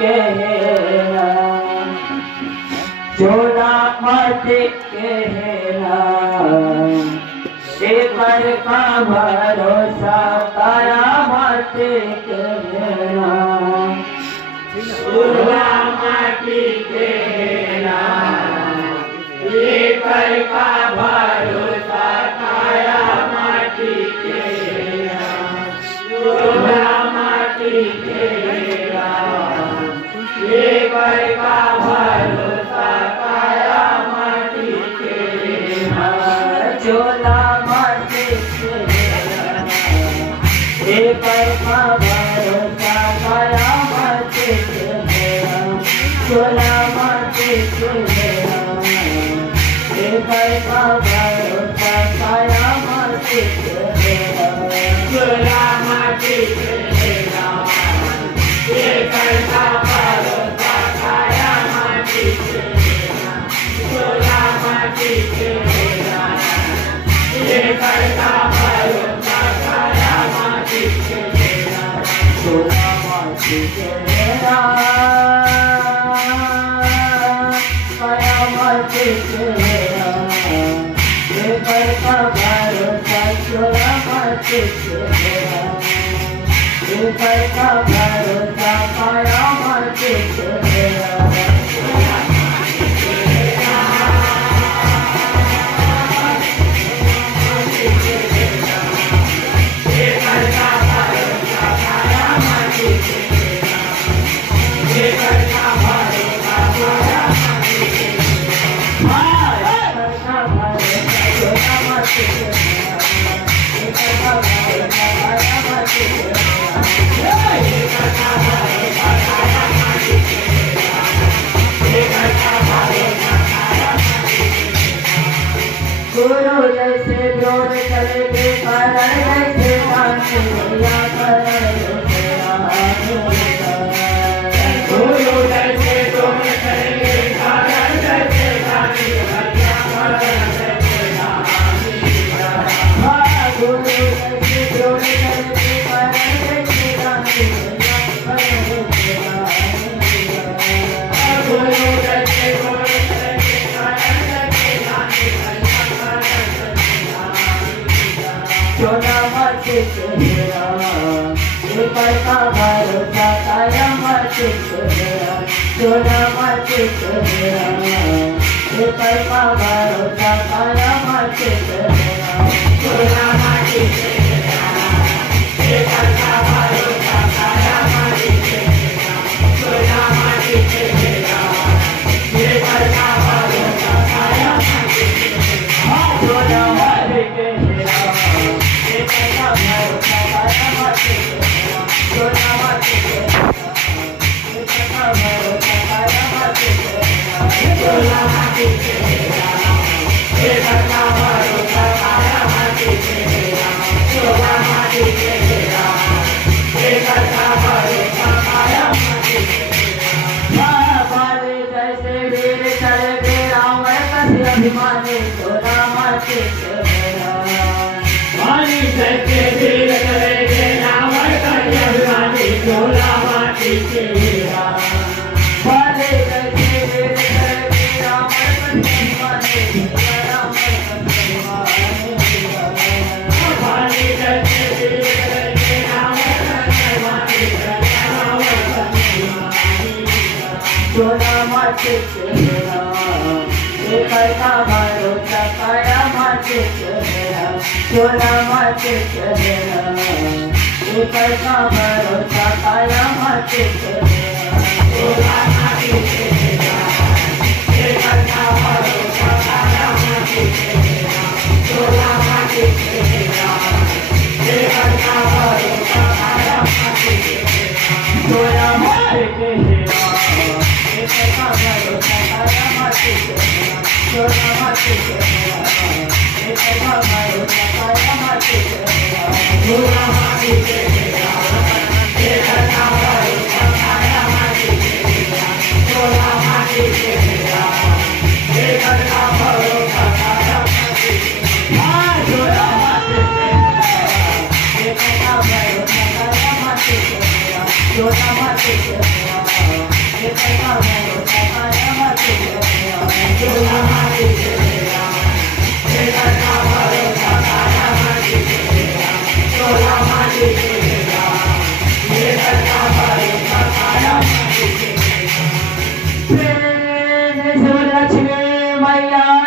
कहना, चोला मत कहना, पर का भरोसा तारा मत कहना, चोला मत कहना, पर का भरोसा तारा मत कहना, चोला मत कहना, पर का भरोसा तारा मत कहना, चोला मत कहना, पर का भरोसा तारा मत कहना, चोला मत कहना, पर का भरोसा तारा मत कहना, चोला मत कहना, पर का भरोसा तारा मत कहना, चोला मत कहना, पर का भरोसा तारा मत कहना, चोला मत कहना, तारा मत कहना, पर का भरोसा चोला मत कहना, पर का भरोसा तारा मत कहना, गुरु जैसे द्रोण चले के कारण जैसे शांति भैया करण गुरु जैसे द्रोण चले के कारण जैसे शांति भैया करण गुरु जैसे द्रोण चले के कारण जैसे शांति भैया करण गुरु जैसे द्रोण चले के कारण जैसे शांति चोला मत कहना, पर का भरोसा तारा मत कहना, चोला मत कहना, पर का भरोसा तारा मत कहना, चोला मत कहना, पर का भरोसा तारा मत कहना, चोला मत कहना, पर का भरोसा तारा मत कहना, चोला मत कहना, चोला मत कहना, चोला मत कहना, पर का भरोसा तारा मत कहना, चोला मत कहना, पर का भरोसा तारा मत कहना, बाले जैसे वीर चले के रावण कसे अभिमानी, चोला मत कहना, बाले जैसे वीर चले के रावण कसे अभिमानी, चोला मत कहना, बाले जैसे वीर चले के रावण कसे अभिमानी, चोला मत कहना, बाले जैसे वीर चले के रावण कसे अभिमानी, चोला मत कहना, पर का भरोसा तारा मत कहना, चोला मत कहना, पर का भरोसा तारा मत कहना, चोला मत कहना, पर का भरोसा तारा मत कहना, चोला मत कहना, पर का भरोसा तारा मत कहना, चोला मत कहना, पर का भरोसा तारा मत कहना, चोला मत कहना, पर का भरोसा तारा मत कहना, चोला मत कहना, पर का भरोसा तारा मत कहना, चोला मत कहना, पर का भरोसा तारा मत कहना, चोला मत कहना, पर का भरोसा तारा मत कहना, चोला मत कहना। Praise Lord Lakshmi Maya.